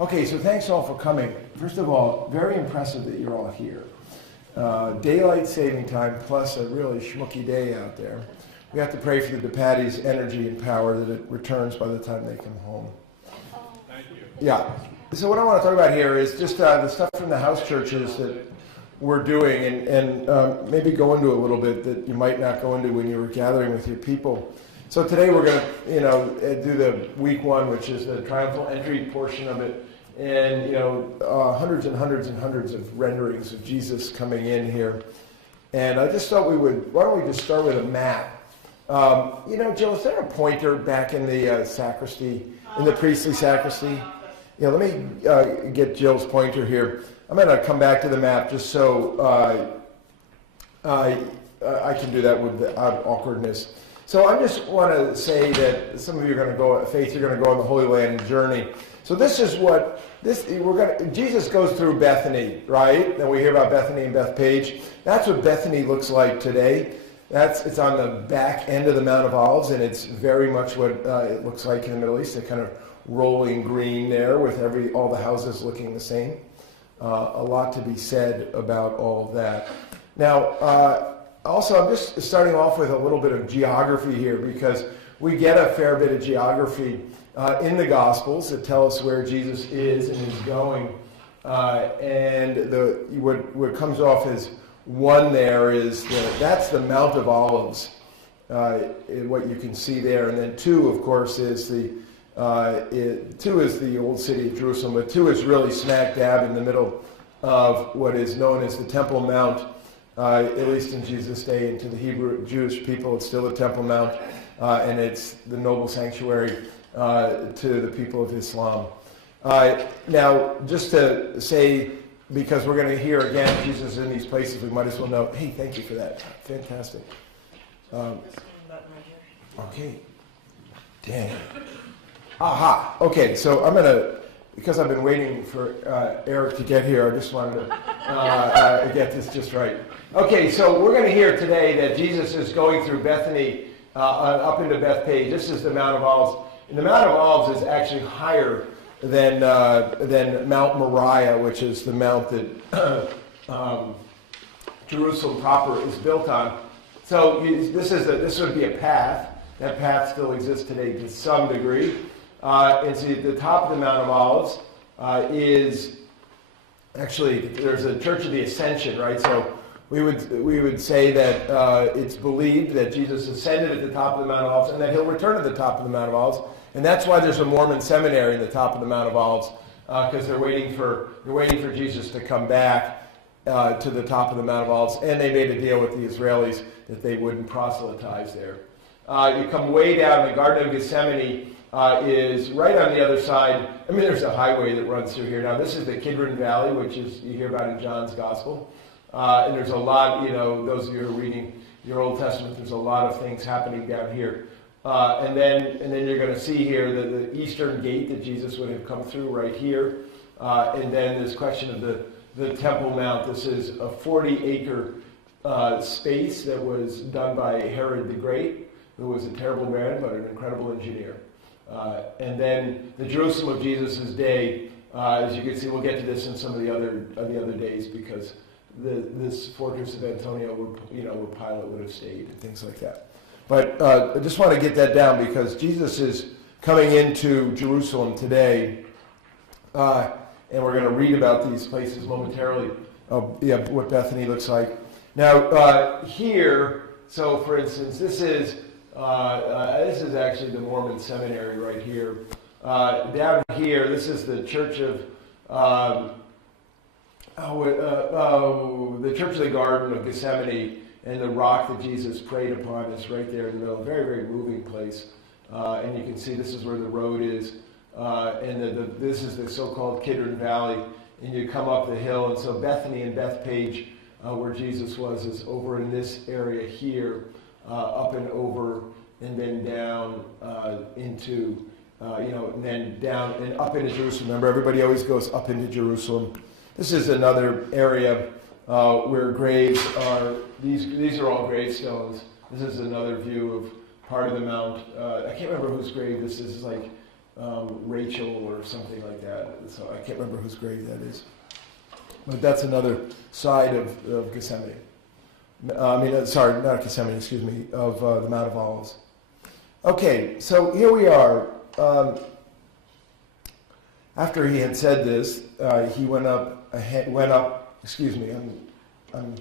Okay, so thanks all for coming. First of all, very impressive that you're all here. Daylight saving time plus a really schmucky day out there. We have to pray for the DePatty's energy and power that it returns by the time they come home. Thank you. Yeah. So what I want to talk about here is just the stuff from the house churches that we're doing and maybe go into a little bit that you might not go into when you were gathering with your people. So today we're going to, do the week one, which is the triumphal entry portion of it. And, hundreds and hundreds and hundreds of renderings of Jesus coming in here. And I just thought why don't we just start with a map? Jill, is there a pointer back in the sacristy, in the priestly sacristy? Let me get Jill's pointer here. I'm going to come back to the map just so I can do that without awkwardness. So I just want to say that some of you are going to go, Faith, you're going to go on the Holy Land journey. So this is Jesus goes through Bethany, right? And we hear about Bethany and Bethpage. That's what Bethany looks like today. It's on the back end of the Mount of Olives, and it's very much what it looks like in the Middle East, a kind of rolling green there with all the houses looking the same. A lot to be said about all of that. Now, also, I'm just starting off with a little bit of geography here because we get a fair bit of geography in the Gospels that tell us where Jesus is and is going. And what comes off as one there is that's the Mount of Olives, what you can see there. And then two, of course, is two is the old city of Jerusalem, but two is really smack dab in the middle of what is known as the Temple Mount. At least in Jesus' day, and to the Hebrew Jewish people, it's still the Temple Mount, and it's the noble sanctuary to the people of Islam. Now, just to say, because we're going to hear again Jesus in these places, we might as well know, hey, thank you for that. Fantastic. Okay. Dang. Aha. Okay, so I'm going to, because I've been waiting for Eric to get here, I just wanted to get this just right. Okay, so we're going to hear today that Jesus is going through Bethany up into Bethpage. This is the Mount of Olives. And the Mount of Olives is actually higher than Mount Moriah, which is the mount that Jerusalem proper is built on. So this would be a path. That path still exists today to some degree. And so the top of the Mount of Olives is actually, there's a Church of the Ascension, right? So we would say that it's believed that Jesus ascended at the top of the Mount of Olives and that he'll return to the top of the Mount of Olives. And that's why there's a Mormon seminary in the top of the Mount of Olives, because they're waiting for Jesus to come back to the top of the Mount of Olives. And they made a deal with the Israelis that they wouldn't proselytize there. You come way down, the Garden of Gethsemane is right on the other side. I mean, there's a highway that runs through here. Now, this is the Kidron Valley, which is you hear about in John's Gospel. And there's a lot, those of you who are reading your Old Testament, there's a lot of things happening down here. And then you're going to see here the eastern gate that Jesus would have come through right here. And then this question of the Temple Mount. This is a 40-acre space that was done by Herod the Great, who was a terrible man but an incredible engineer. And then the Jerusalem of Jesus' day, as you can see, we'll get to this in some of the other days because this fortress of Antonia where Pilate would have stayed and things like that. But I just want to get that down because Jesus is coming into Jerusalem today, and we're going to read about these places momentarily, what Bethany looks like. Now, here, so for instance, this is actually the Mormon seminary right here. Down here, this is the Church of the Church of the Garden of Gethsemane, and the rock that Jesus prayed upon is right there in the middle. Very, very moving place. And you can see this is where the road is, and this is the so-called Kidron Valley. And you come up the hill, and so Bethany and Bethpage, where Jesus was, is over in this area here, up and over, and then down into, and then down and up into Jerusalem. Remember, everybody always goes up into Jerusalem. This is another area where graves are. These are all gravestones. This is another view of part of the mount. I can't remember whose grave this is. It's like Rachel or something like that. So I can't remember whose grave that is. But that's another side of Gethsemane. Sorry, not Gethsemane, excuse me, of the Mount of Olives. Okay, so here we are. After he had said this, he went up. Excuse me, I'm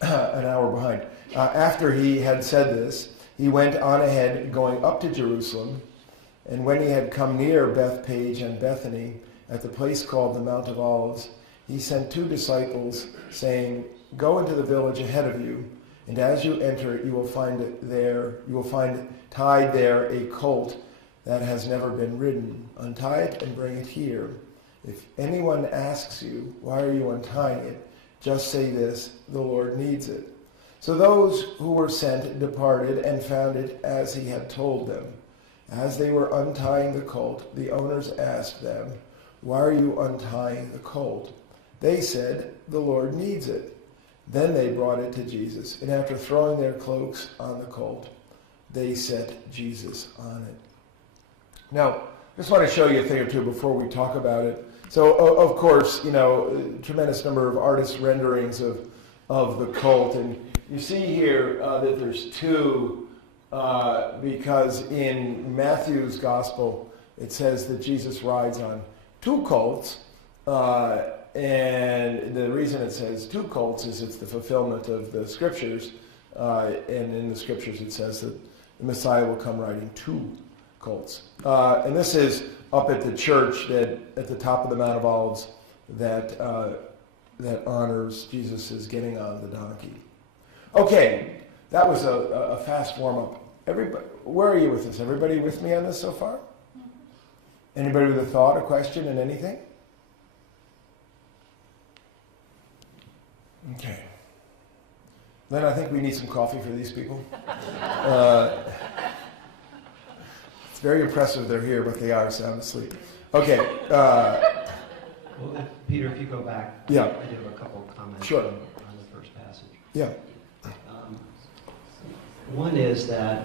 an hour behind. After he had said this, he went on ahead, going up to Jerusalem. And when he had come near Bethpage and Bethany, at the place called the Mount of Olives, he sent 2 disciples, saying, "Go into the village ahead of you, and as you enter it, you will find tied there a colt that has never been ridden. Untie it and bring it here. If anyone asks you, 'Why are you untying it?' just say this, 'The Lord needs it.'" So those who were sent departed and found it as he had told them. As they were untying the colt, the owners asked them, "Why are you untying the colt?" They said, "The Lord needs it." Then they brought it to Jesus, and after throwing their cloaks on the colt, they set Jesus on it. Now, I just want to show you a thing or two before we talk about it. So, of course, a tremendous number of artist renderings of the colt, and you see here that there's 2, because in Matthew's Gospel, it says that Jesus rides on 2 colts, and the reason it says 2 colts is it's the fulfillment of the Scriptures, and in the Scriptures it says that the Messiah will come riding 2 colts. And this is up at the church that at the top of the Mount of Olives that honors Jesus' getting on the donkey. Okay, that was a fast warm-up. Everybody, where are you with this? Everybody with me on this so far? Anybody with a thought, a question, and anything? Okay. Then I think we need some coffee for these people. It's very impressive they're here, but they are sound asleep. Okay. Well, Peter, if you go back, yeah. I did have a couple of comments sure. on the first passage. Yeah. One is that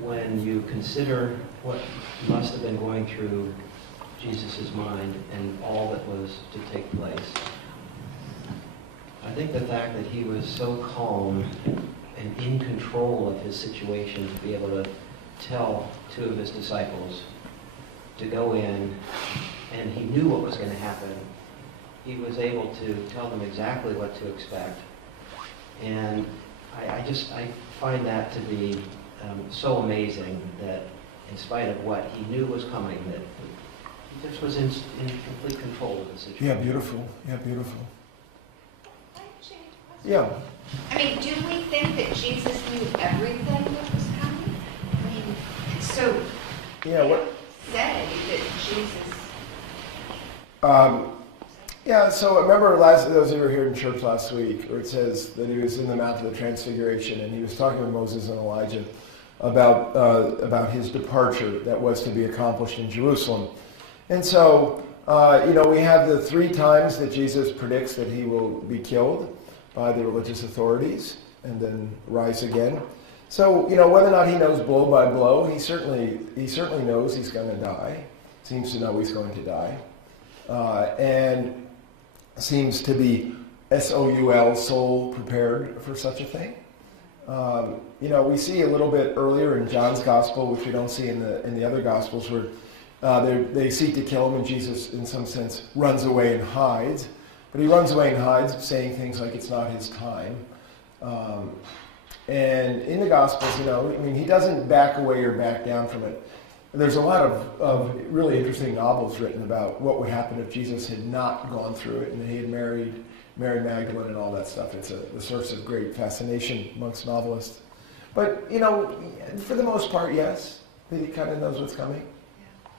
when you consider what must have been going through Jesus' mind and all that was to take place, I think the fact that he was so calm and in control of his situation to be able to tell 2 of his disciples to go in, and he knew what was going to happen. He was able to tell them exactly what to expect. And I find that to be so amazing that in spite of what he knew was coming, that he just was in complete control of the situation. Yeah, beautiful. Yeah, beautiful. Yeah. I mean, do we think that Jesus knew everything that was coming? I mean, it's so say that Jesus... Yeah, so remember those who were here in church last week, where it says that he was in the Mount of the Transfiguration, and he was talking with Moses and Elijah about his departure that was to be accomplished in Jerusalem. And so, we have the 3 times that Jesus predicts that he will be killed by the religious authorities and then rise again. So, whether or not he knows blow by blow, he certainly knows he's going to die. Seems to know he's going to die. And seems to be soul prepared for such a thing. We see a little bit earlier in John's Gospel, which we don't see in the other Gospels, where they seek to kill him, and Jesus, in some sense, runs away and hides. But he runs away and hides, saying things like it's not his time. And in the Gospels, he doesn't back away or back down from it. There's a lot of really interesting novels written about what would happen if Jesus had not gone through it and he had married Mary Magdalene and all that stuff. It's a source of great fascination amongst novelists. But, for the most part, yes. He kind of knows what's coming.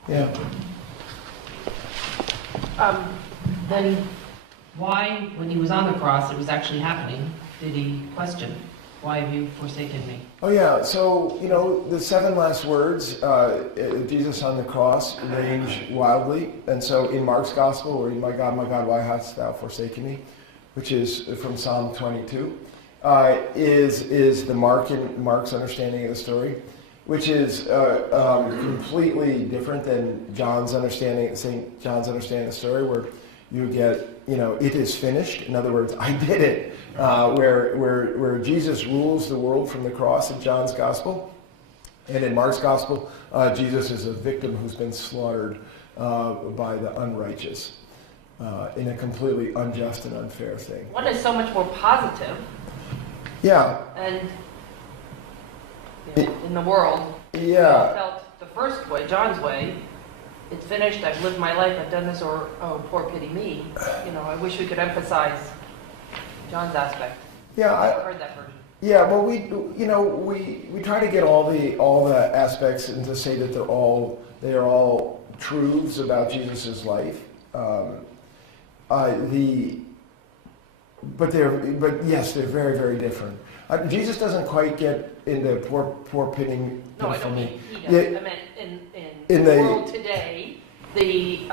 Yeah. Then why, when he was on the cross, it was actually happening, did he question? Why have you forsaken me? Oh, yeah. So, the 7 last words, Jesus on the cross, range wildly. And so in Mark's Gospel, where my God, why hast thou forsaken me? Which is from Psalm 22, is the Mark's understanding of the story. which is completely different than St. John's understanding of the story, where you get, it is finished. In other words, I did it. Where Jesus rules the world from the cross in John's Gospel. And in Mark's Gospel, Jesus is a victim who's been slaughtered by the unrighteous in a completely unjust and unfair thing. One is so much more positive. Yeah. And in the world, yeah. I felt the first way, John's way, it's finished, I've lived my life, I've done this, or, oh, poor pity me. I wish we could emphasize John's aspect. Yeah, I've heard that version. Yeah, well, we try to get all the aspects and to say that they are all truths about Jesus' life. But yes, they're very, very different. Jesus doesn't quite get into poor pitting. No, I don't me. mean he does. I meant in the world today, the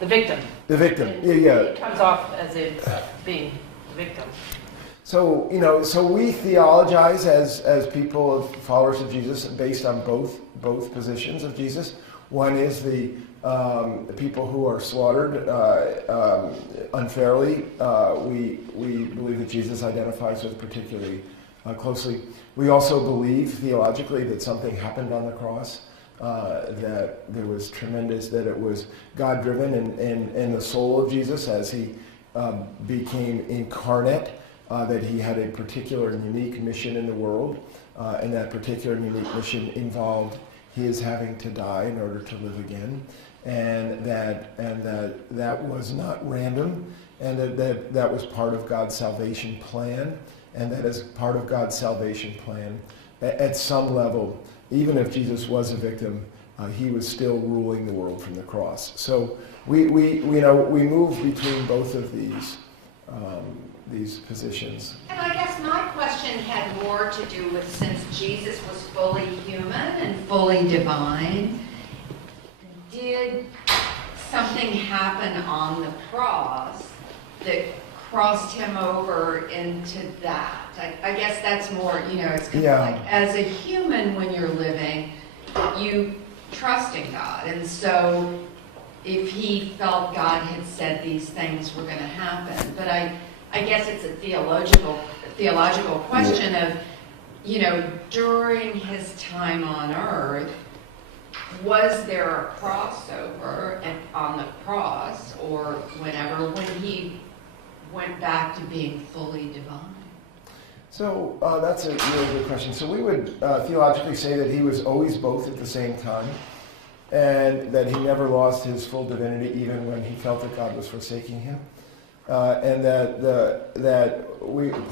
victim. The victim. And Yeah. It comes off as being the victim. So we theologize as people of followers of Jesus based on both positions of Jesus. One is the people who are slaughtered unfairly. We believe that Jesus identifies with particularly closely. We also believe theologically that something happened on the cross, that there was tremendous, that it was God-driven in the soul of Jesus as he became incarnate. That he had a particular and unique mission in the world, and that particular and unique mission involved his having to die in order to live again, and that was not random, and that was part of God's salvation plan, and that as part of God's salvation plan, at some level, even if Jesus was a victim, he was still ruling the world from the cross. So we move between both of these positions. And I guess my question had more to do with, since Jesus was fully human and fully divine, did something happen on the cross that crossed him over into that? I guess that's more, it's kind of like, as a human when you're living, you trust in God. And so if he felt God had said these things were going to happen. But I guess it's a theological question of, during his time on earth, was there a crossover on the cross or whenever when he went back to being fully divine? So that's a really good question. So we would theologically say that he was always both at the same time, and that he never lost his full divinity even when he felt that God was forsaking him. And that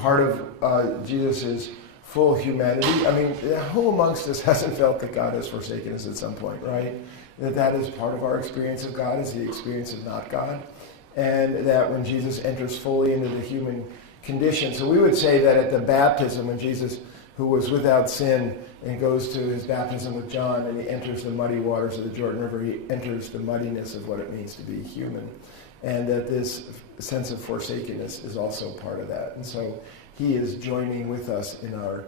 part of Jesus' full humanity. I mean, who amongst us hasn't felt that God has forsaken us at some point, right? That is part of our experience of God, is the experience of not God, and that when Jesus enters fully into the human condition. So we would say that at the baptism, when Jesus, who was without sin, and goes to his baptism with John, and he enters the muddy waters of the Jordan River, he enters the muddiness of what it means to be human. And that this sense of forsakenness is also part of that. And so he is joining with us in our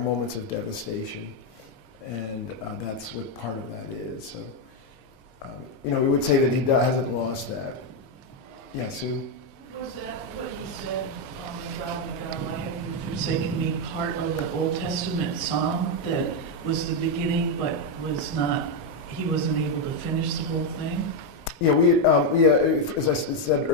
moments of devastation. And that's what part of that is. So, we would say that he hasn't lost that. Yeah, Sue? Was that what he said, God, why have you forsaken me, part of the Old Testament psalm that was the beginning but he wasn't able to finish the whole thing? Yeah, as I said,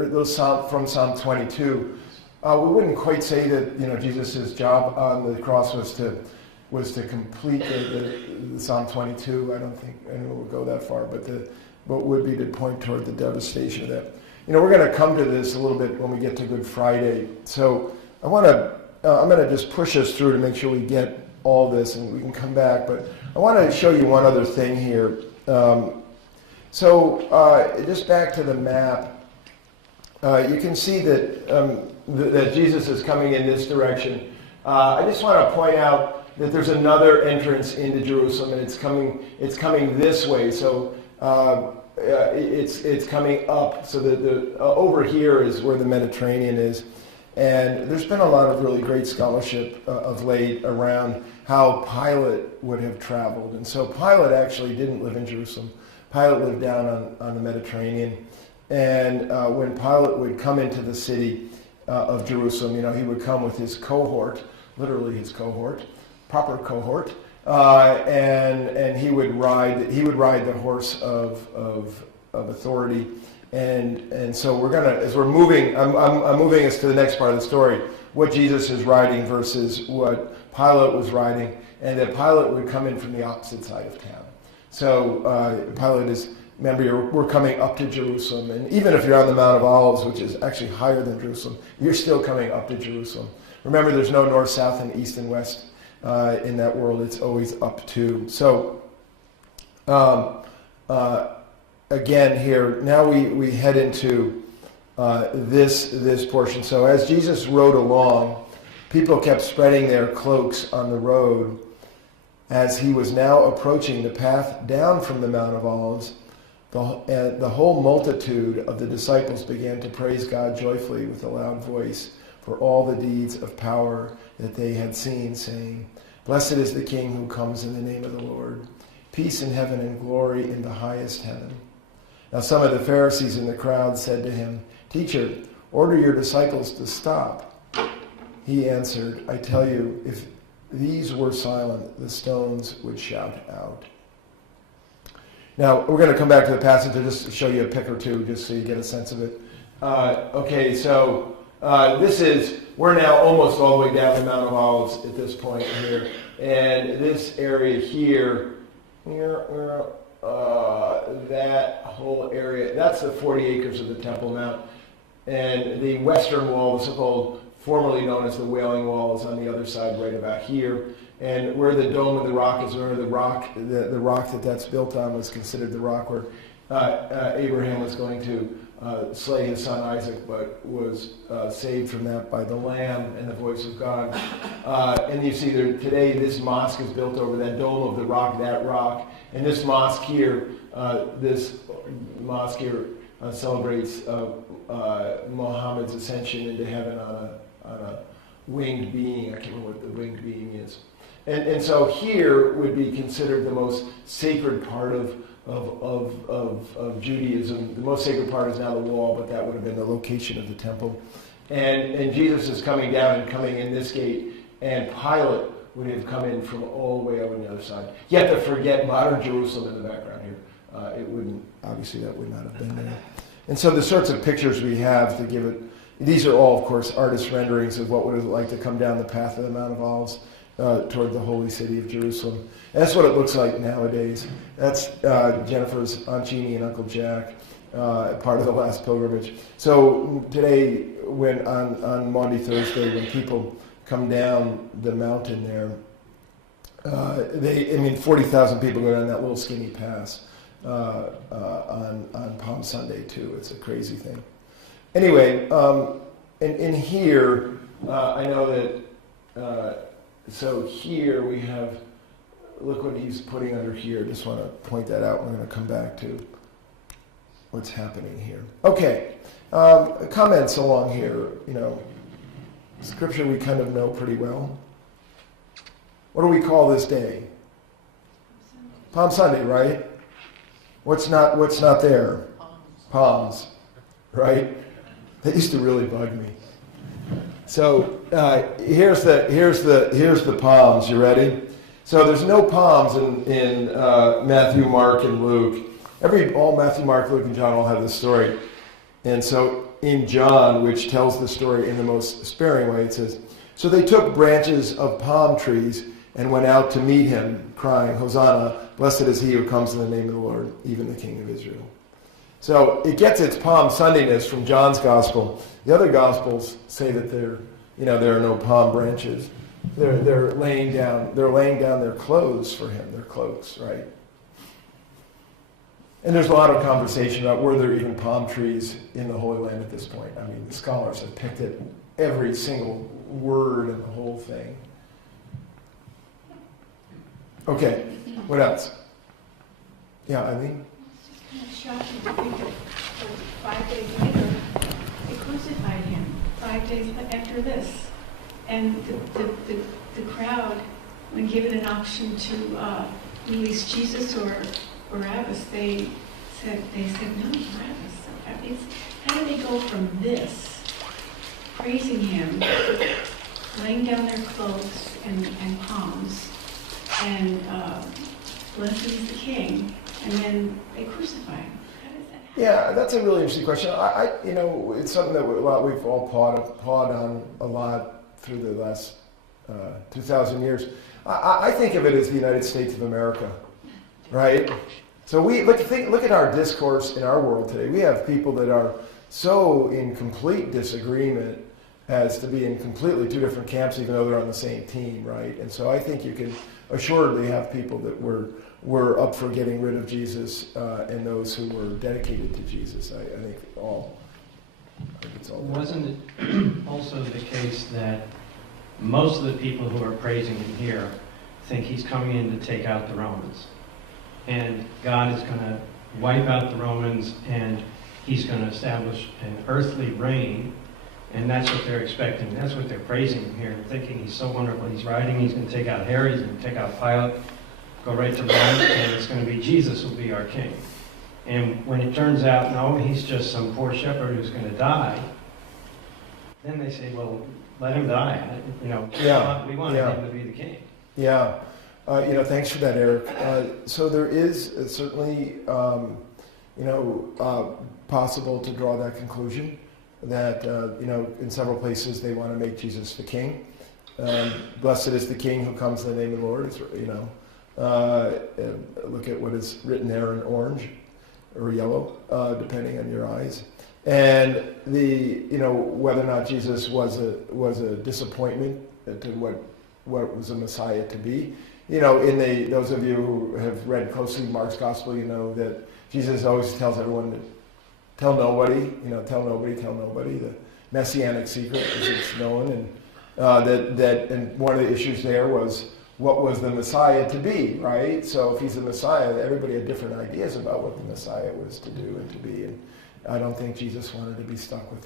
from Psalm 22, we wouldn't quite say that Jesus' job on the cross was to complete the Psalm 22. I don't think anyone would go that far, but what would be to point toward the devastation of that. We're going to come to this a little bit when we get to Good Friday. So I'm going to just push us through to make sure we get all this, and we can come back. But I want to show you one other thing here. So just back to the map, you can see that Jesus is coming in this direction. I just want to point out that there's another entrance into Jerusalem, and it's coming this way. So it's coming up. So that over here is where the Mediterranean is, And there's been a lot of really great scholarship of late around how Pilate would have traveled. And so Pilate actually didn't live in Jerusalem. Pilate lived down on the Mediterranean. And when Pilate would come into the city of Jerusalem, he would come with his cohort, literally his cohort, proper cohort, and he would ride the horse of authority. And so we're gonna, as we're moving, I'm moving us to the next part of the story, what Jesus is riding versus what Pilate was riding, and that Pilate would come in from the opposite side of town. So Pilate is, remember, we're coming up to Jerusalem, and even if you're on the Mount of Olives, which is actually higher than Jerusalem, you're still coming up to Jerusalem. Remember, there's no north, south, and east and west in that world. It's always up to. So again here, now we head into this portion. So as Jesus rode along, people kept spreading their cloaks on the road. As he was now approaching the path down from the Mount of Olives, the whole multitude of the disciples began to praise God joyfully with a loud voice for all the deeds of power that they had seen, saying, "Blessed is the King who comes in the name of the Lord. Peace in heaven and glory in the highest heaven." Now some of the Pharisees in the crowd said to him, "Teacher, order your disciples to stop." He answered, "I tell you, if these were silent, the stones would shout out." Now, we're going to come back to the passage to just show you a pic or two, just so you get a sense of it. Okay, so we're now almost all the way down the Mount of Olives at this point here. And this area here, that whole area, that's the 40 acres of the Temple Mount. And the western wall, the so-called, formerly known as the Wailing Wall, is on the other side right about here. And where the Dome of the Rock is, where the rock that's built on was considered the rock where Abraham was going to slay his son Isaac, but was saved from that by the Lamb and the voice of God. And you see there today, this mosque is built over that Dome of the Rock, that rock. And this mosque here, celebrates Muhammad's ascension into heaven on a winged being. I can't remember what the winged being is. And so here would be considered the most sacred part of Judaism. The most sacred part is now the wall, but that would have been the location of the temple. And Jesus is coming down and coming in this gate, and Pilate would have come in from all the way over on the other side. You have to forget modern Jerusalem in the background here. It wouldn't, obviously that would not have been there. And so the sorts of pictures we have to give it, these are all, of course, artist renderings of what would it like to come down the path of the Mount of Olives toward the holy city of Jerusalem. And that's what it looks like nowadays. That's Jennifer's Aunt Jeannie and Uncle Jack, part of the last pilgrimage. So today, when on Maundy Thursday, when people come down the mountain there, 40,000 people go down that little skinny pass on Palm Sunday too. It's a crazy thing. Anyway, in here, I know that, so here we have, look what he's putting under here. Just want to point that out. We're going to come back to what's happening here. Okay, comments along here, scripture we kind of know pretty well. What do we call this day? Palm Sunday, right? What's not there? Palms, right? That used to really bug me. So here's the palms. You ready? So there's no palms in Matthew, Mark, and Luke. All Matthew, Mark, Luke, and John all have this story. And so in John, which tells the story in the most sparing way, it says, "So they took branches of palm trees and went out to meet him, crying, 'Hosanna, blessed is he who comes in the name of the Lord, even the King of Israel.'" So it gets its Palm Sundayness from John's Gospel. The other Gospels say that there are no palm branches. They're laying down their clothes for him, their cloaks, right? And there's a lot of conversation about were there even palm trees in the Holy Land at this point. I mean, the scholars have picked at every single word in the whole thing. Okay, what else? Yeah, Eileen? It's just kind of shocking to think that 5 days later, they crucified him. 5 days after this. And the crowd, when given an option to release Jesus or Barabbas, they said no, Barabbas. So how do they go from this, praising him, laying down their cloaks and palms, and blessing the king, and then they crucify him? How does that happen? Yeah, that's a really interesting question. It's something that we've all pawed on a lot through the last 2,000 years. I think of it as the United States of America, right? So we look at our discourse in our world today. We have people that are so in complete disagreement as to be in completely two different camps, even though they're on the same team, right? And so I think you can assuredly have people that were up for getting rid of Jesus and those who were dedicated to Jesus. I think it's all. Wasn't it also the case that most of the people who are praising him here think he's coming in to take out the Romans? And God is going to wipe out the Romans, and he's going to establish an earthly reign, and that's what they're expecting. That's what they're praising him here, thinking he's so wonderful. He's riding, he's going to take out Herod, he's going to take out Pilate, go right to Rome, and it's going to be Jesus will be our king. And when it turns out, no, he's just some poor shepherd who's going to die, then they say, well, let him die. We want him to be the king. Yeah. Thanks for that, Eric. So there is certainly, possible to draw that conclusion that, in several places they want to make Jesus the king. Blessed is the king who comes in the name of the Lord. Look at what is written there in orange or yellow, depending on your eyes. And whether or not Jesus was a disappointment to what was a Messiah to be. Those of you who have read closely Mark's Gospel, you know that Jesus always tells everyone to tell nobody. Tell nobody. The messianic secret, as it's known, and and one of the issues there was what was the Messiah to be, right? So if he's the Messiah, everybody had different ideas about what the Messiah was to do and to be. And I don't think Jesus wanted to be stuck with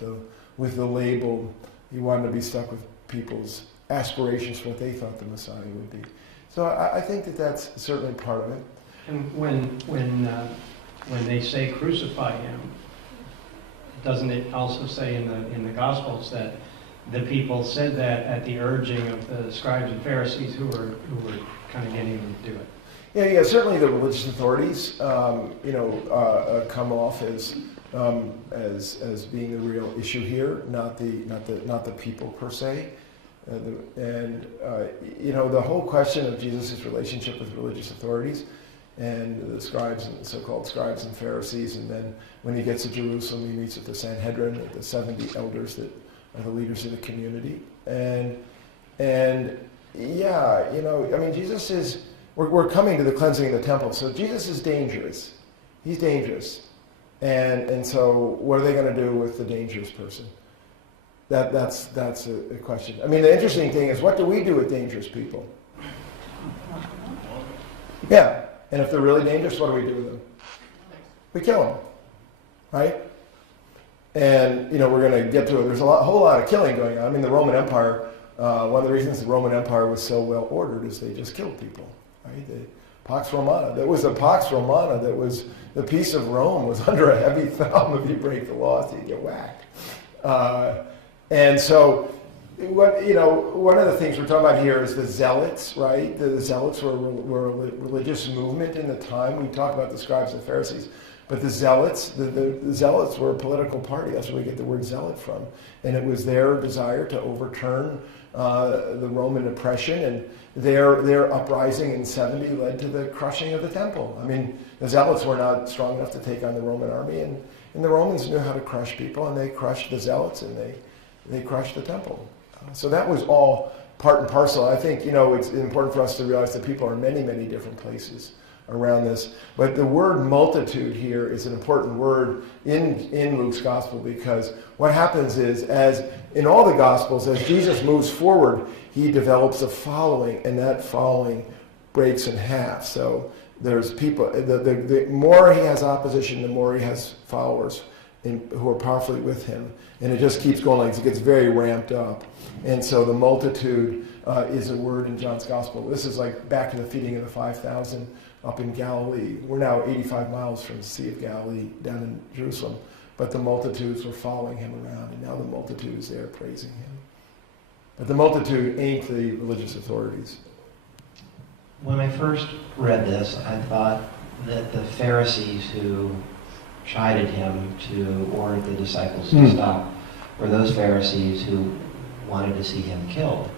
the label. He wanted to be stuck with people's aspirations for what they thought the Messiah would be. So I think that's certainly part of it. And when they say crucify him, doesn't it also say in the Gospels that the people said that at the urging of the scribes and Pharisees who were kind of getting them to do it? Yeah. Certainly the religious authorities, come off as being the real issue here, not the people per se. The whole question of Jesus' relationship with religious authorities and the scribes and so-called scribes and Pharisees, and then when he gets to Jerusalem, he meets with the Sanhedrin, with the 70 elders that are the leaders of the community, Jesus is. We're coming to the cleansing of the temple, so Jesus is dangerous. He's dangerous, and so what are they going to do with the dangerous person? That's a question. I mean, the interesting thing is, what do we do with dangerous people? Yeah, and if they're really dangerous, what do we do with them? We kill them, right? And we're going to get to it. There's a whole lot of killing going on. I mean, the Roman Empire. One of the reasons the Roman Empire was so well ordered is they just killed people, right? The Pax Romana. That was the Pax Romana. That was the peace of Rome was under a heavy thumb. If you break the law, so you get whacked. And so, one of the things we're talking about here is the Zealots, right? The Zealots were a religious movement in the time. We talk about the scribes and Pharisees, but the Zealots, the Zealots were a political party. That's where we get the word zealot from. And it was their desire to overturn the Roman oppression, and their uprising in 70 led to the crushing of the temple. I mean, the Zealots were not strong enough to take on the Roman army, and the Romans knew how to crush people, and they crushed the Zealots, and they crushed the temple. So that was all part and parcel. I think, it's important for us to realize that people are in many, many different places around this. But the word multitude here is an important word in Luke's gospel, because what happens is, as in all the gospels, as Jesus moves forward, he develops a following, and that following breaks in half. So there's people, the more he has opposition, the more he has followers. who are powerfully with him. And it just keeps going, like it gets very ramped up. And so the multitude is a word in John's Gospel. This is like back to the feeding of the 5,000 up in Galilee. We're now 85 miles from the Sea of Galilee down in Jerusalem. But the multitudes were following him around, and now the multitude is there praising him. But the multitude ain't the religious authorities. When I first read this, I thought that the Pharisees who chided him to order the disciples to stop were those Pharisees who wanted to see him killed.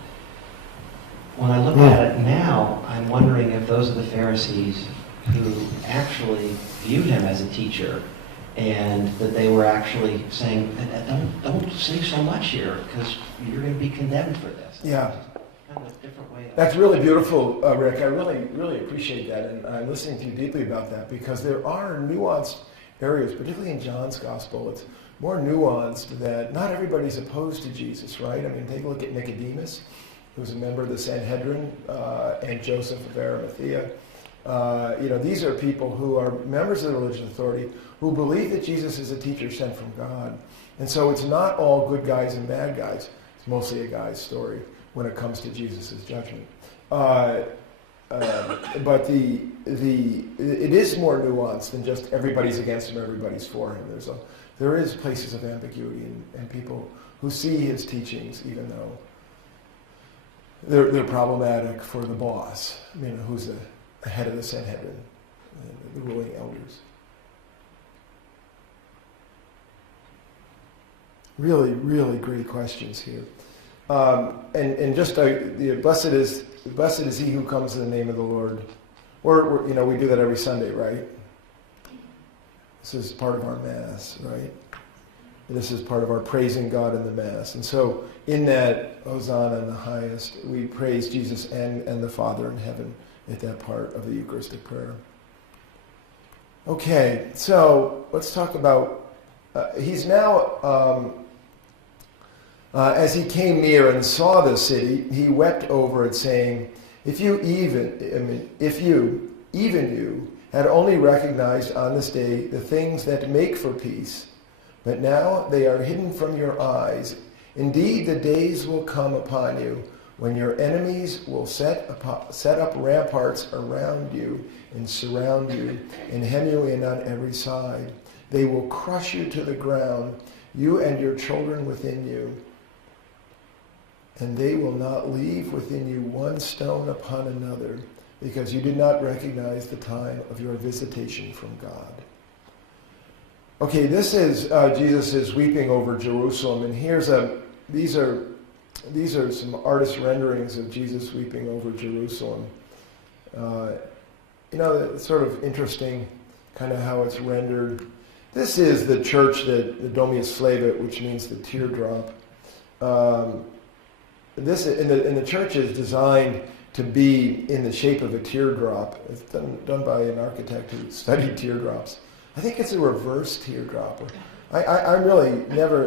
When I look at it now, I'm wondering if those are the Pharisees who actually viewed him as a teacher, and that they were actually saying, don't say so much here, because you're going to be condemned for this. Yeah. Kind of a different way of... That's really beautiful, Rick. I really appreciate that, and I'm listening to you deeply about that, because there are nuanced areas, particularly in John's Gospel. It's more nuanced that not everybody's opposed to Jesus, right? I mean, take a look at Nicodemus, who's a member of the Sanhedrin, and Joseph of Arimathea. These are people who are members of the religious authority who believe that Jesus is a teacher sent from God. And so it's not all good guys and bad guys. It's mostly a guy's story when it comes to Jesus' judgment. But it is more nuanced than just everybody's against him, everybody's for him. There is places of ambiguity and people who see his teachings, even though they're problematic for the boss, who's the head of the Sanhedrin, the ruling elders. Really, really great questions here. And just blessed is he who comes in the name of the Lord. We do that every Sunday, right? This is part of our Mass, right? This is part of our praising God in the Mass. And so in that Hosanna in the highest, we praise Jesus and the Father in heaven at that part of the Eucharistic prayer. Okay, so let's talk about, he's now, as he came near and saw the city, he wept over it, saying, if you, even you, had only recognized on this day the things that make for peace, but now they are hidden from your eyes. Indeed, the days will come upon you when your enemies will set up ramparts around you and surround you and hem you in on every side. They will crush you to the ground, you and your children within you. And they will not leave within you one stone upon another, because you did not recognize the time of your visitation from God. Okay, this is Jesus is weeping over Jerusalem, and these are some artist renderings of Jesus weeping over Jerusalem. It's sort of interesting, kind of how it's rendered. This is the church, the Dominus Flevit, which means the teardrop. This in the church is designed to be in the shape of a teardrop. It's done by an architect who studied teardrops. I think it's a reverse teardrop. I'm really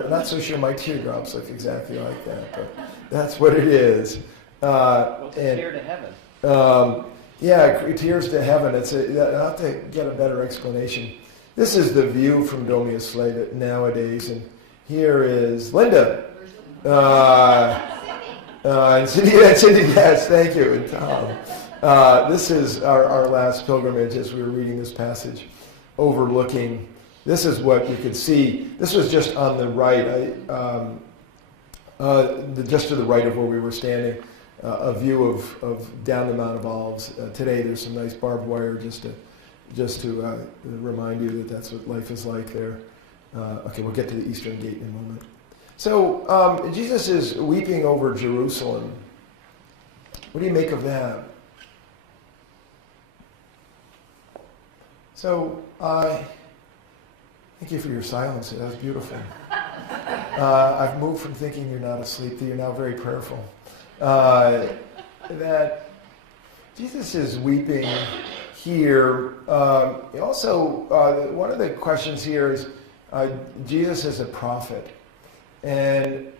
not so sure my teardrops look exactly like that, but that's what it is. Well, it's a tear to heaven. Tears to heaven. I'll have to get a better explanation. This is the view from Dominus Flevit nowadays, and here is Linda. And Cindy, yes, thank you, and Tom. This is our last pilgrimage as we were reading this passage, overlooking. This is what you could see. This was just on the right, just to the right of where we were standing, a view of down the Mount of Olives. Today there's some nice barbed wire just to remind you that that's what life is like there. Okay, we'll get to the Eastern Gate in a moment. So Jesus is weeping over Jerusalem. What do you make of that? So thank you for your silence. That was beautiful. I've moved from thinking you're not asleep to you're now very prayerful. That Jesus is weeping here. Also, one of the questions here is Jesus is a prophet. And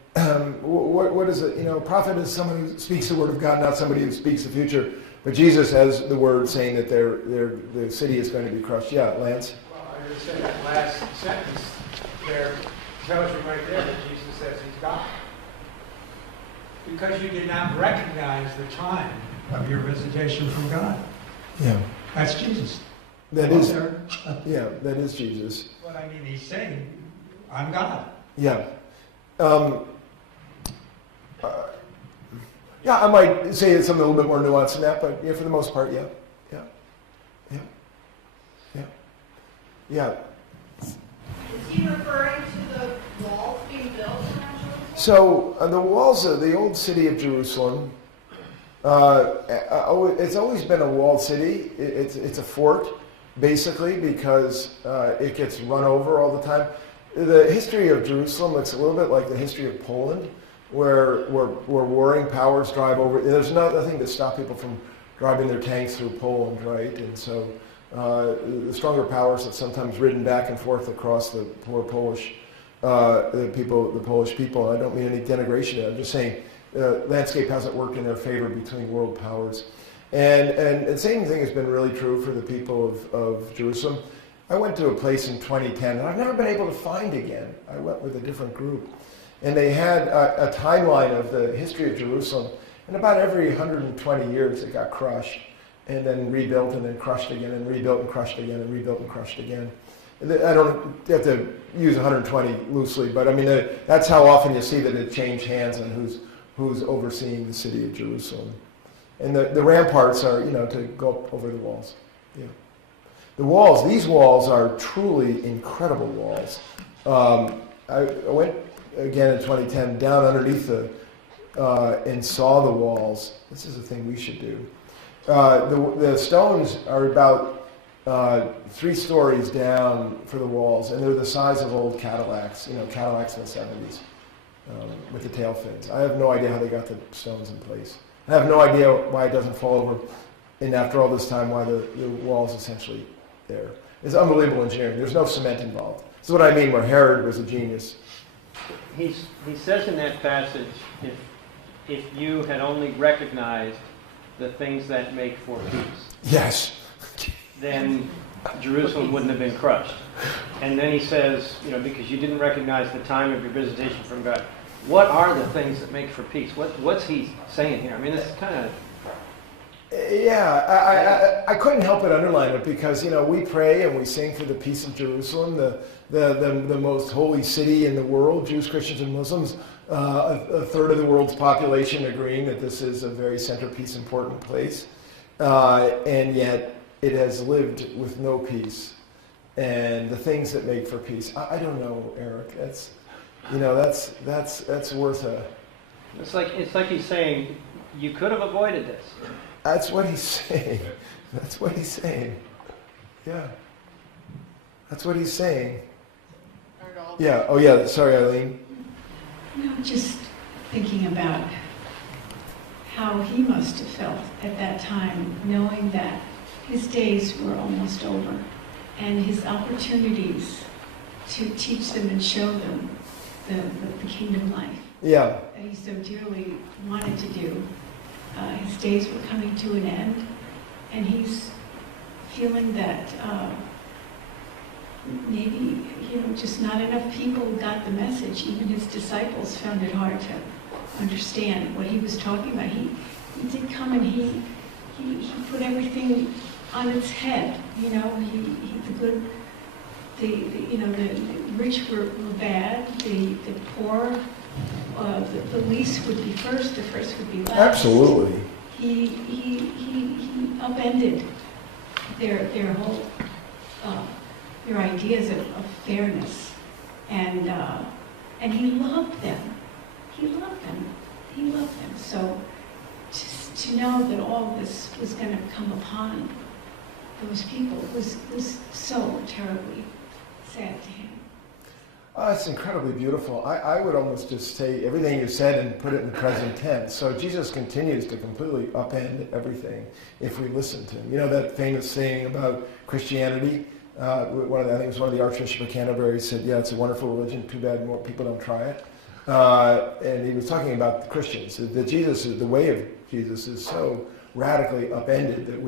what is it? A prophet is someone who speaks the word of God, not somebody who speaks the future. But Jesus has the word saying that the city is going to be crushed. Yeah, Lance? Well, I was going to say that last sentence there tells you right there that Jesus says he's God. Because you did not recognize the time of your visitation from God. Yeah. That's Jesus. That is Jesus. But I mean, he's saying, I'm God. Yeah. Yeah, I might say it's something a little bit more nuanced than that, but yeah, for the most part, yeah. Is he referring to the walls being built around Jerusalem? So the walls of the old city of Jerusalem, it's always been a walled city. It's a fort, basically, because it gets run over all the time. The history of Jerusalem looks a little bit like the history of Poland, where warring powers drive over. There's nothing to stop people from driving their tanks through Poland, right? And so the stronger powers have sometimes ridden back and forth across the poor Polish the Polish people. I don't mean any denigration. I'm just saying landscape hasn't worked in their favor between world powers. And the same thing has been really true for the people of Jerusalem. I went to a place in 2010 and I've never been able to find again. I went with a different group. And they had a timeline of the history of Jerusalem. And about every 120 years it got crushed and then rebuilt and then crushed again and rebuilt and crushed again and rebuilt and crushed again. I don't have to use 120 loosely, but I mean, that's how often you see that it changed hands and who's overseeing the city of Jerusalem. And the ramparts are, to go up over the walls. Yeah. The walls, these walls are truly incredible walls. I went again in 2010 down underneath and saw the walls. This is a thing we should do. The stones are about 3 stories down for the walls, and they're the size of old Cadillacs, Cadillacs in the 70s with the tail fins. I have no idea how they got the stones in place. I have no idea why it doesn't fall over, and after all this time, why the wall's essentially there. It's unbelievable engineering. There's no cement involved. This is what I mean where Herod was a genius. He says in that passage, if you had only recognized the things that make for peace, Yes. then Jerusalem wouldn't have been crushed. And then he says, because you didn't recognize the time of your visitation from God. What are the things that make for peace? What's he saying here? I mean, it's kind of... Yeah, I couldn't help but underline it because, we pray and we sing for the peace of Jerusalem, the most holy city in the world. Jews, Christians, and Muslims, a third of the world's population agreeing that this is a very centerpiece, important place. And yet it has lived with no peace. And the things that make for peace, I don't know, Eric. That's worth a... It's like he's saying, you could have avoided this. That's what he's saying. That's what he's saying. Yeah. That's what he's saying. Yeah. Oh, yeah. Sorry, Eileen. Just thinking about how he must have felt at that time, knowing that his days were almost over, and his opportunities to teach them and show them the kingdom life Yeah. that he so dearly wanted to do. His days were coming to an end, and he's feeling that maybe, just not enough people got the message. Even his disciples found it hard to understand what he was talking about. He did come and he put everything on its head. The rich were bad, the poor, the least would be first, the first would be last. Absolutely. He upended their whole their ideas of fairness, and he loved them. He loved them. So to know that all this was going to come upon those people was so terribly sad to him. Oh, it's incredibly beautiful. I would almost just say everything you said and put it in the present tense. So Jesus continues to completely upend everything if we listen to him. That famous saying about Christianity? I think it was one of the Archbishop of Canterbury said, yeah, it's a wonderful religion. Too bad more people don't try it. And he was talking about Christians. That the way of Jesus is so radically upended that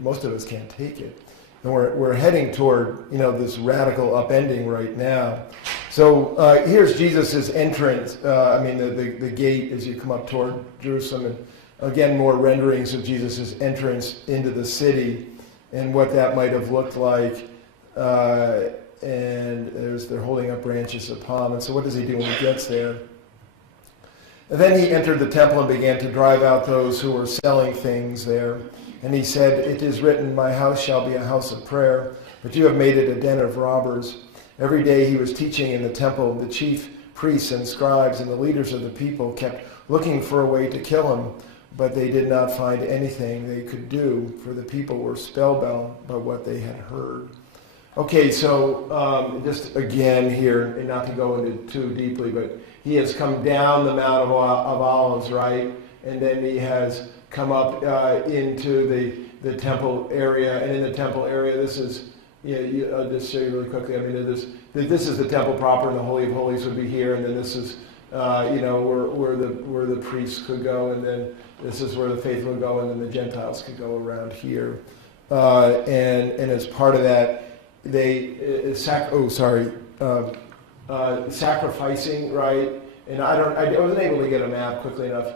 most of us can't take it. And we're heading toward, this radical upending right now. So here's Jesus' entrance, the gate as you come up toward Jerusalem. And again, more renderings of Jesus' entrance into the city and what that might have looked like. And they're holding up branches of palm. And so what does he do when he gets there? And then he entered the temple and began to drive out those who were selling things there. And he said, "It is written, my house shall be a house of prayer, but you have made it a den of robbers." Every day he was teaching in the temple. The chief priests and scribes and the leaders of the people kept looking for a way to kill him, but they did not find anything they could do, for the people were spellbound by what they had heard. Okay, so just again here, and not to go into too deeply, but he has come down the Mount of Olives, right? And then he has come up into the temple area. And in the temple area, this is, I'll just show you really quickly. This is the temple proper, and the Holy of Holies would be here. And then this is, where the priests could go. And then this is where the faithful would go. And then the Gentiles could go around here. And as part of that, sacrificing, right? And I wasn't able to get a map quickly enough.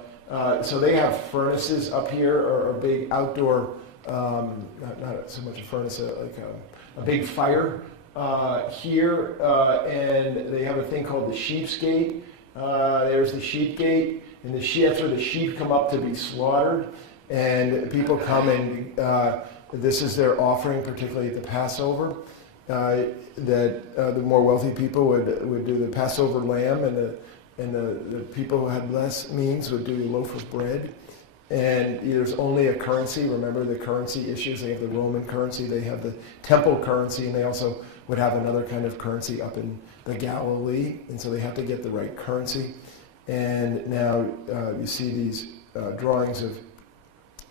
So they have furnaces up here, or big outdoor, not so much a furnace, like a big fire here. And they have a thing called the Sheep's Gate. There's the Sheep Gate, and that's where the sheep come up to be slaughtered. And people come and this is their offering, particularly at the Passover. The more wealthy people would do the Passover lamb, and the people who had less means would do a loaf of bread. And there's only a currency. Remember the currency issues. They have the Roman currency, they have the temple currency, and they also would have another kind of currency up in the Galilee. And so they have to get the right currency. And now you see these drawings of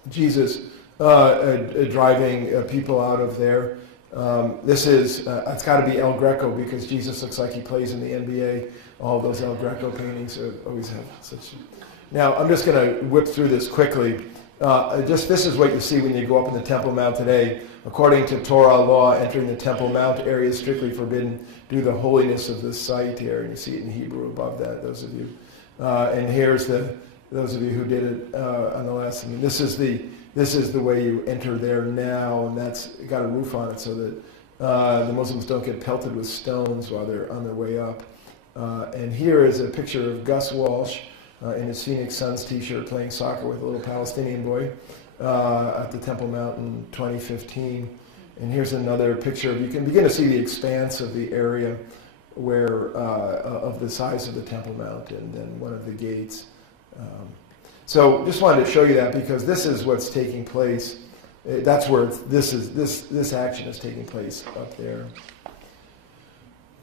Jesus driving people out of there. This is, it's got to be El Greco, because Jesus looks like he plays in the NBA. All those El Greco paintings always have such. Now, I'm just going to whip through this quickly. This is what you see when you go up in the Temple Mount today. According to Torah law, entering the Temple Mount area is strictly forbidden due to the holiness of this site here. And you see it in Hebrew above that, those of you. And here's those of you who did it on the last. This is the way you enter there now, and that's got a roof on it so that the Muslims don't get pelted with stones while they're on their way up. And here is a picture of Gus Walsh in his Phoenix Suns t-shirt playing soccer with a little Palestinian boy at the Temple Mount in 2015. And here's another picture. You can begin to see the expanse of the area where of the size of the Temple Mount, and then one of the gates. So just wanted to show you that, because this is what's taking place. That's where this action is taking place up there.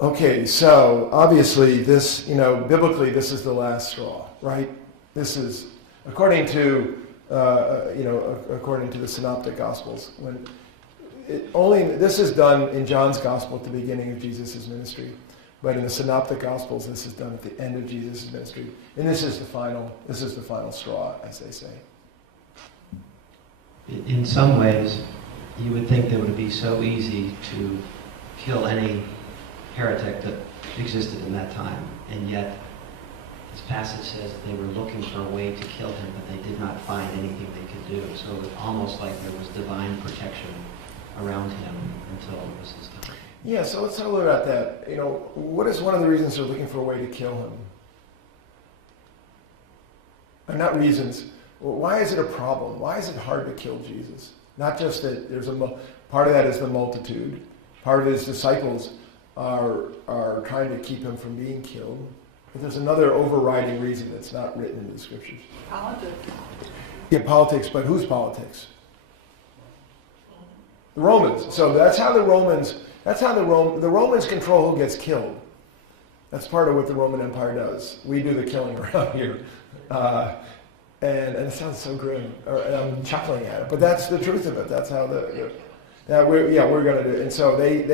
Okay, so obviously this, biblically, this is the last straw, right? This is according to the Synoptic Gospels. This is done in John's Gospel at the beginning of Jesus' ministry. But in the Synoptic Gospels, this is done at the end of Jesus' ministry. And this is the final straw, as they say. In some ways, you would think that it would be so easy to kill any heretic that existed in that time. And yet, this passage says that they were looking for a way to kill him, but they did not find anything they could do. So it was almost like there was divine protection around him until it was his time. Yeah, so let's talk a little about that. What is one of the reasons they're looking for a way to kill him? Or not reasons. Why is it a problem? Why is it hard to kill Jesus? Not just that there's part of that is the multitude. Part of his disciples are trying to keep him from being killed. But there's another overriding reason that's not written in the scriptures. Politics. Yeah, politics, but whose politics? The Romans. So that's how the Romans control who gets killed. That's part of what the Roman Empire does. We do the killing around here. And it sounds so grim. And I'm chuckling at it, but that's the truth of it. That's how we're going to do it. And so they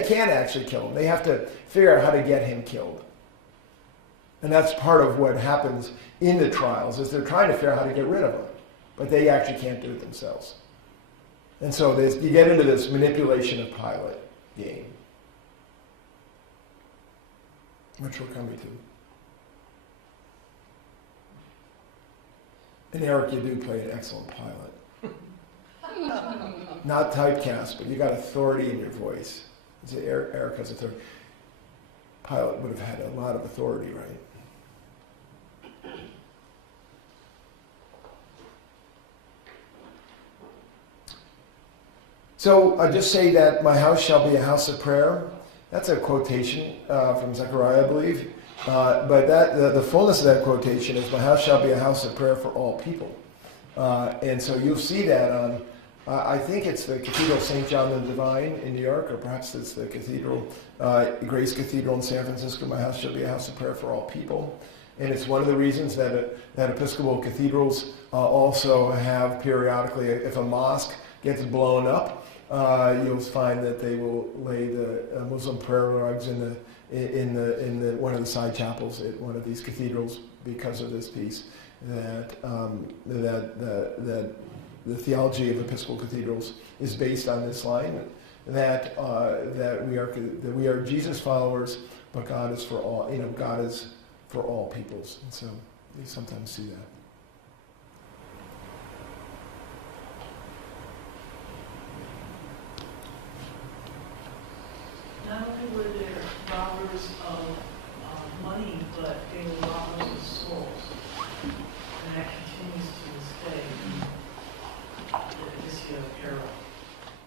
can't actually kill him. They have to figure out how to get him killed. And that's part of what happens in the trials, is they're trying to figure out how to get rid of him. But they actually can't do it themselves. And so you get into this manipulation of Pilate game, which we're coming to. And Eric, you do play an excellent Pilate. Not typecast, but you got authority in your voice. Eric has authority. Pilate would have had a lot of authority, right? So I just say that my house shall be a house of prayer. That's a quotation from Zechariah, I believe. But the fullness of that quotation is, my house shall be a house of prayer for all people. And so you'll see that on, I think it's the Cathedral St. John the Divine in New York, or perhaps it's the Cathedral, Grace Cathedral in San Francisco. My house shall be a house of prayer for all people. And it's one of the reasons that Episcopal cathedrals also have periodically, if a mosque gets blown up, you'll find that they will lay the Muslim prayer rugs in one of the side chapels at one of these cathedrals because of this piece. That the theology of Episcopal cathedrals is based on this line, that we are Jesus followers, but God is for all. God is for all peoples, and so you sometimes see that. Not only were there robbers of money, but they were robbers of souls. And that continues to this day in this year of peril.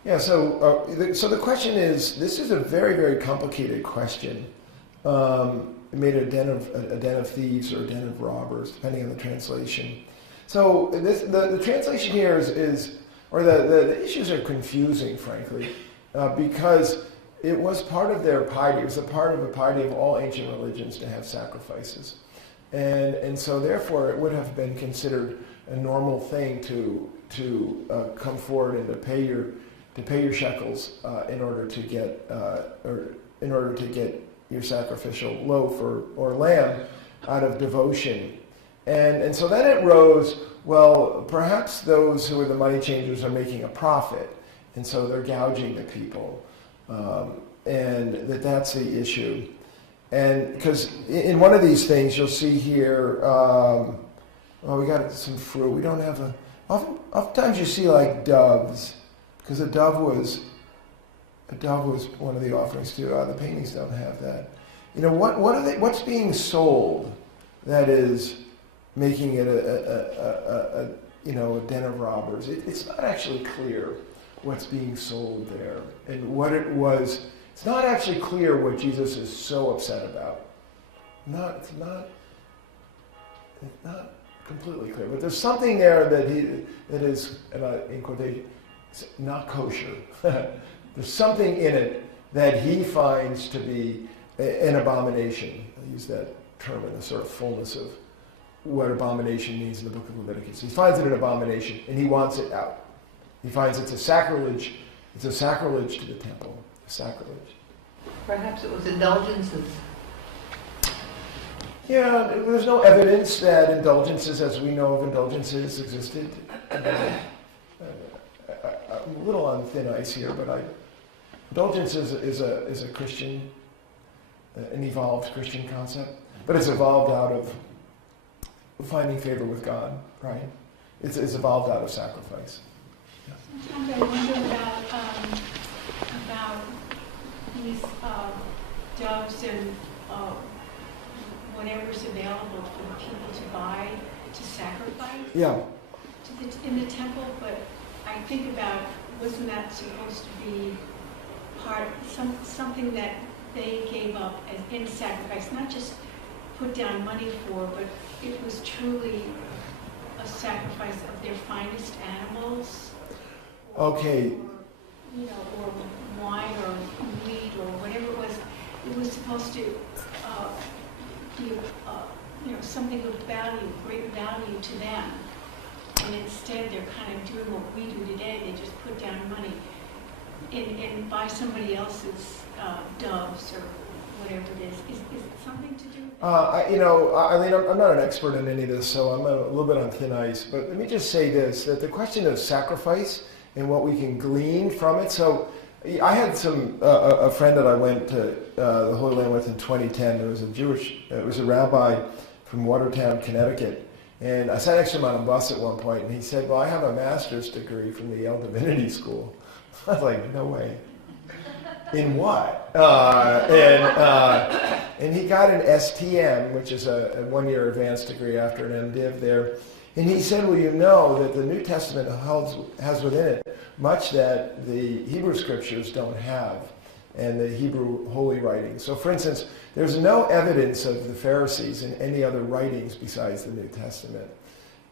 Yeah, so the question is, this is a very, very complicated question. It made a den of thieves or a den of robbers, depending on the translation. So the translation here the issues are confusing, frankly, because it was part of their piety. It was a part of the piety of all ancient religions to have sacrifices. And so therefore it would have been considered a normal thing to come forward and to pay your shekels in order to get your sacrificial loaf or lamb out of devotion. And so then it rose, well, perhaps those who are the money changers are making a profit, and so they're gouging the people. And that's the issue. And because in one of these things you'll see here, we got some fruit. We don't have oftentimes you see like doves, because a dove was one of the offerings too. The paintings don't have that. What's being sold that is making it a den of robbers? It's not actually clear what's being sold there and what it was. It's not actually clear what Jesus is so upset about. It's not completely clear, but there's something there that is, in quotation, not kosher. There's something in it that he finds to be an abomination. I use that term in the sort of fullness of what abomination means in the book of Leviticus. He finds it an abomination, and he wants it out. He finds it's a sacrilege. It's a sacrilege to the temple. A sacrilege. Perhaps it was indulgences. Yeah, there's no evidence that indulgences, as we know of indulgences, existed. I'm a little on thin ice here, but indulgence is a Christian, an evolved Christian concept, but it's evolved out of finding favor with God, right? It's evolved out of sacrifice. Yeah. Sometimes I wonder about these doves and whatever's available for people to buy to sacrifice. Yeah. In the temple, but I think about, wasn't that supposed to be something that they gave up as in sacrifice, not just put down money for, but it was truly a sacrifice of their finest animals. Okay. Or wine or meat or whatever it was. It was supposed to be, something of value, great value to them. And instead, they're kind of doing what we do today. They just put down money and buy somebody else's doves or whatever it is. Is it something to do? I'm not an expert in any of this, so I'm a little bit on thin ice. But let me just say this: that the question of sacrifice and what we can glean from it. So I had a friend that I went to the Holy Land with in 2010. There was it was a rabbi from Watertown, Connecticut. And I sat next to him on a bus at one point, and he said, well, I have a master's degree from the Yale Divinity School. I was like, no way. In what? And he got an STM, which is a one-year advanced degree after an MDiv there. And he said, well, you know that the New Testament has within it much that the Hebrew Scriptures don't have, and the Hebrew holy writings. So, for instance, there's no evidence of the Pharisees in any other writings besides the New Testament.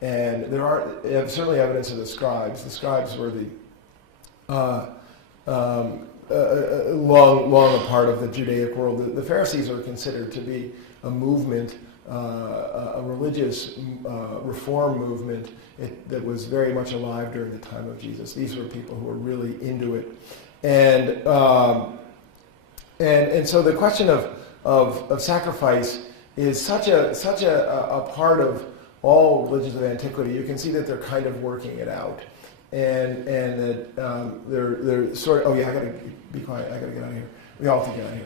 And there are certainly evidence of the scribes. The scribes were the long a part of the Judaic world. The Pharisees are considered to be a movement, a religious reform movement that was very much alive during the time of Jesus. These were people who were really into it. And so the question of sacrifice is such a part of all religions of antiquity. You can see that they're kind of working it out. And that they're sort of, oh yeah, I gotta be quiet, I gotta get out of here. We all have to get out of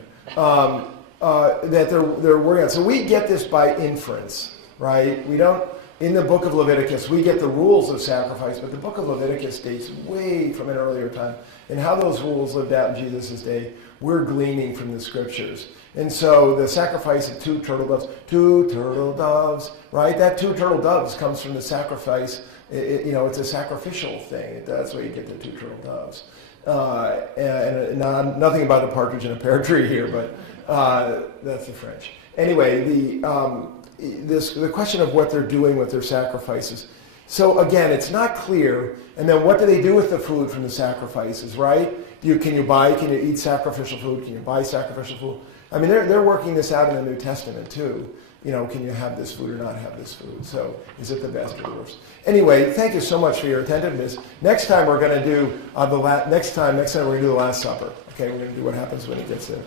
here. That they're working on. So we get this by inference, right? We don't, in the book of Leviticus, we get the rules of sacrifice, but the book of Leviticus dates way from an earlier time. And how those rules lived out in Jesus' day, we're gleaning from the scriptures. And so the sacrifice of two turtle doves, right? That 2 turtle doves comes from the sacrifice. It's a sacrificial thing. That's where you get the 2 turtle doves. And nothing about a partridge in a pear tree here, but that's the French. Anyway, the question of what they're doing with their sacrifices. So again, it's not clear. And then what do they do with the food from the sacrifices, right? Can you eat sacrificial food? Can you buy sacrificial food? I mean, they're working this out in the New Testament too. Can you have this food or not have this food? So is it the best or the worst? Anyway, thank you so much for your attentiveness. Next time we're going to do next time we're going to do the Last Supper. Okay, we're going to do what happens when he gets there.